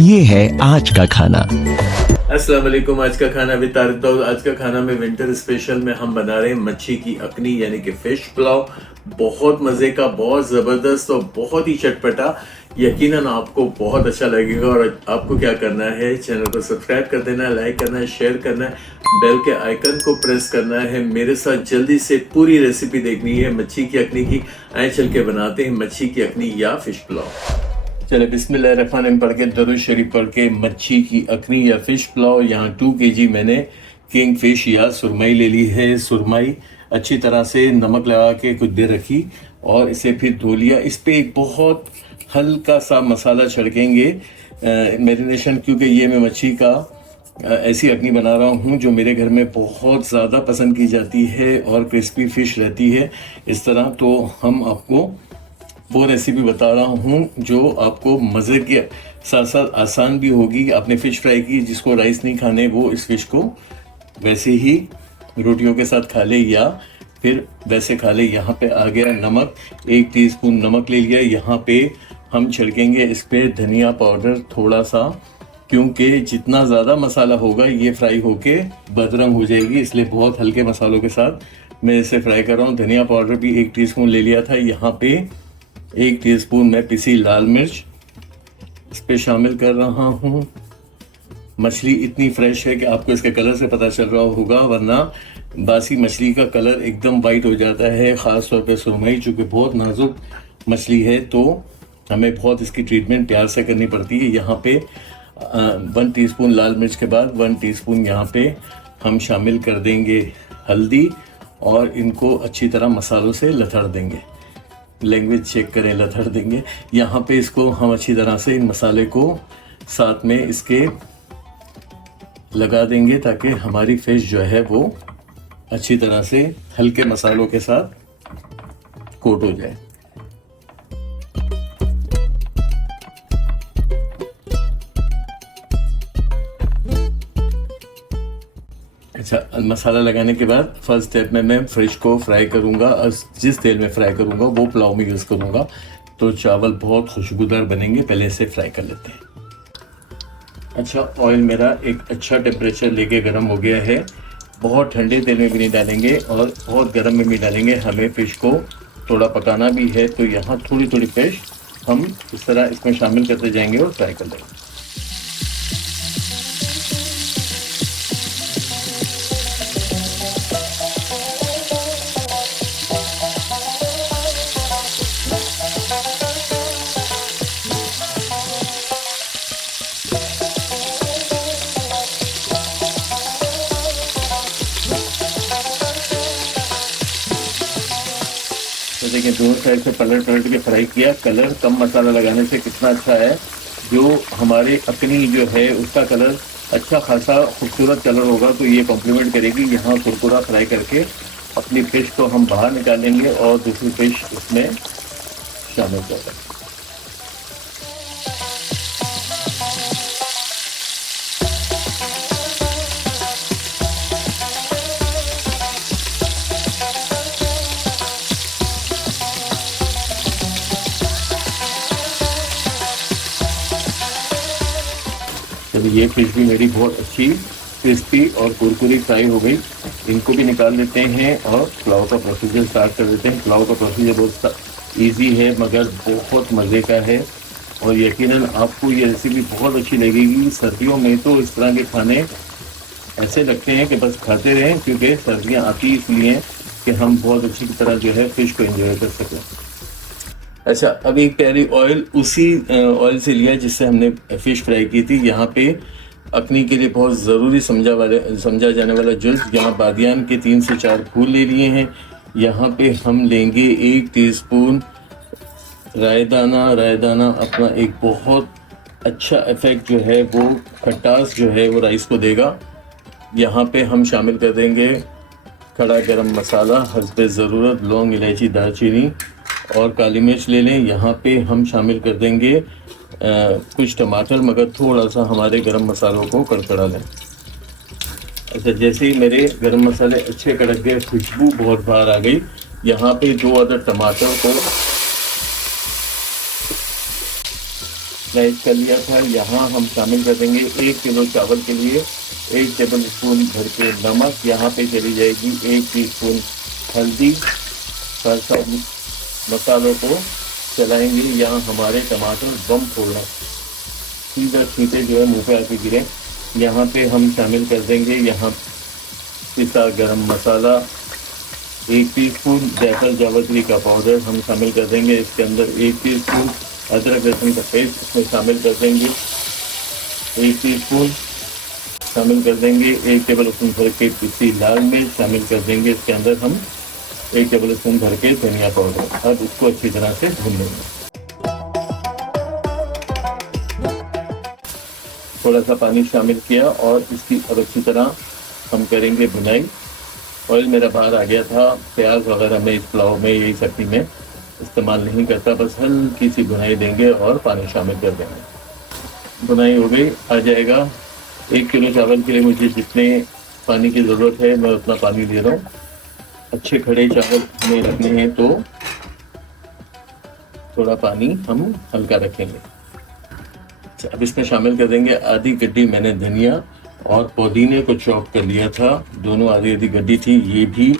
ये है आज का खाना। अस्सलाम वालेकुम। आज का खाना भी तारिक दाऊद। आज का खाना में विंटर स्पेशल में हम बना रहे हैं मच्छी की अखनी यानी कि फिश पुलाव। बहुत मज़े का, बहुत ज़बरदस्त और बहुत ही चटपटा। यकीनन आपको बहुत अच्छा लगेगा। और आपको क्या करना है, चैनल को सब्सक्राइब कर देना है, लाइक करना है, शेयर करना है, बेल के आइकन को प्रेस करना है। मेरे साथ जल्दी से पूरी रेसिपी देखनी है मच्छी की अखनी की। आए चल के बनाते हैं मच्छी की अखनी या फिश पुलाव। चले बिस्मिल्लाहिर्रहमानिर्रहीम पढ़ के दरूद शरीफ पढ़ के मच्छी की अखनी या फिश पुलाव। यहाँ 2 kg मैंने किंग फिश या सुरमई ले ली है। सुरमई अच्छी तरह से नमक लगा के कुछ देर रखी और इसे फिर धो लिया। इस पे एक बहुत हल्का सा मसाला छिड़केंगे मैरिनेशन, क्योंकि ये मैं मच्छी का ऐसी अखनी बना रहा हूँ जो मेरे घर में बहुत ज़्यादा पसंद की जाती है और क्रिस्पी फिश रहती है इस तरह। तो हम आपको वो रेसिपी बता रहा हूँ जो आपको मज़े के साथ साथ आसान भी होगी। आपने फ़िश फ्राई की, जिसको राइस नहीं खाने वो इस फिश को वैसे ही रोटियों के साथ खा ले या फिर वैसे खा ले। यहाँ पे आ गया नमक, 1 टीस्पून नमक ले लिया। यहाँ पे हम छिड़केंगे इस पर धनिया पाउडर थोड़ा सा, क्योंकि जितना ज़्यादा मसाला होगा ये फ्राई होके बदरंग हो जाएगी, इसलिए बहुत हल्के मसालों के साथ मैं इसे फ्राई कर रहा हूँ। धनिया पाउडर भी 1 टीस्पून ले लिया था। यहाँ पे 1 टीस्पून मैं पिसी लाल मिर्च इस पे शामिल कर रहा हूँ। मछली इतनी फ्रेश है कि आपको इसके कलर से पता चल रहा होगा, वरना बासी मछली का कलर एकदम वाइट हो जाता है। ख़ास तौर पे सुरमई चूँकि बहुत नाजुक मछली है तो हमें बहुत इसकी ट्रीटमेंट प्यार से करनी पड़ती है। यहाँ पे 1 टीस्पून लाल मिर्च के बाद 1 टीस्पून यहाँ पे हम शामिल कर देंगे हल्दी और इनको अच्छी तरह मसालों से लथड़ देंगे। लैंग्वेज चेक करें, लथड़ देंगे। यहाँ पे इसको हम अच्छी तरह से इन मसाले को साथ में इसके लगा देंगे ताकि हमारी फिश जो है वो अच्छी तरह से हल्के मसालों के साथ कोट हो जाए। अच्छा, मसाला लगाने के बाद फर्स्ट स्टेप में मैं फिश को फ्राई करूंगा और जिस तेल में फ्राई करूंगा वो पुलाव में यूज़ करूंगा, तो चावल बहुत खुशबूदार बनेंगे। पहले इसे फ्राई कर लेते हैं। अच्छा, ऑयल मेरा एक अच्छा टेम्परेचर लेके गर्म हो गया है। बहुत ठंडे तेल में भी नहीं डालेंगे और बहुत गर्म में भी डालेंगे। हमें फ़िश को थोड़ा पकाना भी है, तो यहाँ थोड़ी थोड़ी फिश हम इस तरह इसमें शामिल करते जाएंगे और फ्राई कर लेंगे। तो देखिए, दोनों साइड से पलट पलट के फ्राई किया। कलर कम मसाला लगाने से कितना अच्छा है, जो हमारे अखनी जो है उसका कलर अच्छा खासा खूबसूरत कलर होगा, तो ये कॉम्प्लीमेंट करेगी। यहाँ कुरकुरा फ्राई करके अपनी फिश को हम बाहर निकालेंगे और दूसरी फिश इसमें शामिल कर देंगे। जब ये फिश भी मेरी बहुत अच्छी क्रिस्पी और कुरकुरी फ्राई हो गई, इनको भी निकाल लेते हैं और पुलाव का प्रोसीजर स्टार्ट कर देते हैं। पुलाव का प्रोसीजर बहुत इजी है मगर बहुत मज़े का है और यकीनन आपको ये रेसिपी बहुत अच्छी लगेगी। सर्दियों में तो इस तरह के खाने ऐसे लगते हैं कि बस खाते रहें, क्योंकि सर्दियाँ आती इसलिए कि हम बहुत अच्छी तरह जो है फ़िश को एंजॉय कर सकें। अच्छा, अब एक पैरी ऑयल उसी ऑयल से लिया जिससे हमने फिश फ्राई की थी। यहाँ पे अखनी के लिए बहुत ज़रूरी समझा जाने वाला जुज़, यहाँ बादियान के 3 से 4 फूल ले लिए हैं। यहाँ पे हम लेंगे 1 टीस्पून रायदाना अपना एक बहुत अच्छा इफ़ेक्ट जो है वो खटास जो है वो राइस को देगा। यहाँ पे हम शामिल कर देंगे खड़ा गरम मसाला हस्बे ज़रूरत, लौंग, इलायची, दालचीनी और काली मिर्च ले लें। यहाँ पे हम शामिल कर देंगे कुछ टमाटर, मगर थोड़ा सा हमारे गरम मसालों को कड़कड़ा लें। अच्छा, जैसे ही मेरे गरम मसाले अच्छे कड़क गए, खुशबू बहुत बाहर आ गई, यहाँ पे 2 अदद टमाटर को राइस कर लिया था। यहाँ हम शामिल कर देंगे 1 किलो चावल के लिए 1 टेबल स्पून भर के नमक। यहाँ पे चली जाएगी 1 टीस्पून हल्दी। सब मसालों को चलाएंगे। यहाँ हमारे टमाटर बम फोड़ रहे, सीधा छींटे जो है मुँह पे आके गिरे। यहाँ पे हम शामिल कर देंगे यहाँ पिसा गरम मसाला, 1 टीस्पून जायफल जावित्री का पाउडर हम शामिल कर देंगे। इसके अंदर 1 टीस्पून अदरक लहसुन का पेस्ट इसमें शामिल कर देंगे। 1 टीस्पून शामिल कर देंगे। 1 टेबल स्पून भर के पिसी लाल मिर्च शामिल कर देंगे। इसके अंदर हम 1 टेबल स्पून भर के धनिया पाउडर। अब इसको अच्छी तरह से भून लेंगे। थोड़ा सा पानी शामिल किया और इसकी अब अच्छी तरह हम करेंगे भुनाई। ऑयल मेरा बाहर आ गया था। प्याज वगैरह में इस पुलाव में, यही सब्जी में इस्तेमाल नहीं करता, बस हल्की सी भुनाई देंगे और पानी शामिल कर देंगे। भुनाई हो गई, आ जाएगा। 1 किलो चावल के लिए मुझे जितने पानी की ज़रूरत है मैं उतना पानी दे रहा हूँ। अच्छे खड़े चावल हमें रखने हैं तो थोड़ा पानी हम हल्का रखेंगे। अब इसमें शामिल कर देंगे आधी गड्डी मैंने धनिया और पुदीने को चॉप कर लिया था। दोनों आधी आधी गड्डी थी। ये भी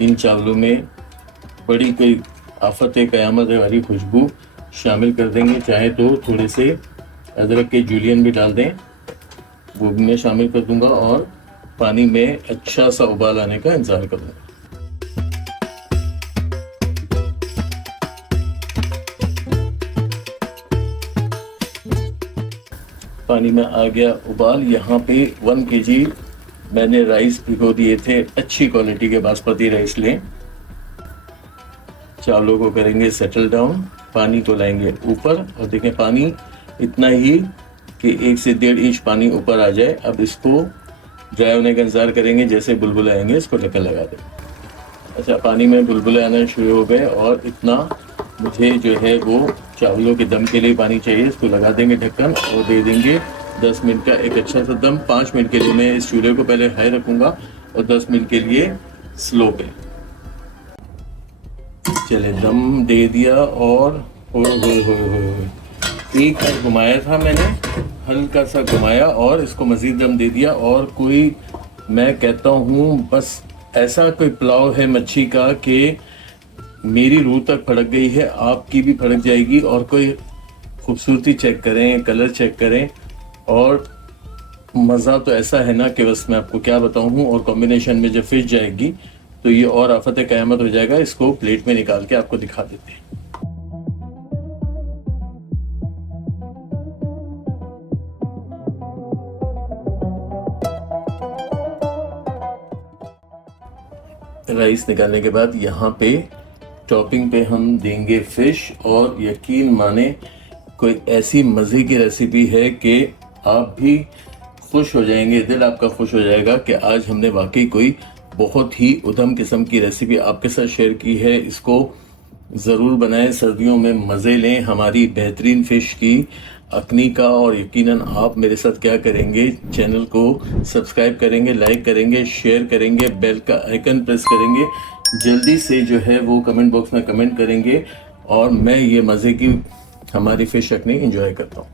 इन चावलों में बड़ी कोई आफत क़यामत वाली खुशबू शामिल कर देंगे। चाहे तो थोड़े से अदरक के जूलियन भी डाल दें, वो भी मैं शामिल कर दूंगा और पानी में अच्छा सा उबाल आने का इंतज़ार करूँगा। पानी में आ गया उबाल। यहाँ पे 1 kg मैंने राइस भिगो दिए थे। अच्छी क्वालिटी के बासमती राइस लें। चावलों को करेंगे सेटल डाउन, पानी को लाएंगे ऊपर और देखें पानी इतना ही कि 1 से 1.5 इंच पानी ऊपर आ जाए। अब इसको ड्राई होने का इंतजार करेंगे। जैसे बुलबुले आएंगे इसको ढक्कन लगा दें। अच्छा, पानी में बुलबुले आना शुरू हो गए और इतना मुझे जो है वो चावलों के दम के लिए पानी चाहिए। इसको लगा देंगे ढक्कन और दे देंगे 10 मिनट का एक अच्छा सा दम। 5 मिनट के लिए मैं इस चूल्हे को पहले हाई रखूँगा और 10 मिनट के लिए स्लो पे। चले, दम दे दिया और एक बार घुमाया था मैंने, हल्का सा घुमाया और इसको मज़ीद दम दे दिया। और कोई, मैं कहता हूँ बस ऐसा कोई पुलाव है मच्छी का कि मेरी रूह तक फड़क गई है, आपकी भी फड़क जाएगी। और कोई खूबसूरती चेक करें, कलर चेक करें और मज़ा तो ऐसा है ना कि बस मैं आपको क्या बताऊँ। और कॉम्बिनेशन में जब फिश जाएगी तो ये और आफत क़यामत हो जाएगा। इसको प्लेट में निकाल के आपको दिखा देते हैं। राइस निकालने के बाद यहाँ पे टॉपिंग पे हम देंगे फिश। और यकीन माने कोई ऐसी मज़े की रेसिपी है कि आप भी खुश हो जाएंगे, दिल आपका खुश हो जाएगा कि आज हमने वाकई कोई बहुत ही उदम किस्म की रेसिपी आपके साथ शेयर की है। इसको ज़रूर बनाएं, सर्दियों में मज़े लें हमारी बेहतरीन फ़िश की अकनी का। और यकीनन आप मेरे साथ क्या करेंगे, चैनल को सब्सक्राइब करेंगे, लाइक करेंगे, शेयर करेंगे, बेल का आइकन प्रेस करेंगे, जल्दी से जो है वो कमेंट बॉक्स में कमेंट करेंगे और मैं ये मज़े की हमारी फ़िश अकनी एंजॉय करता हूँ।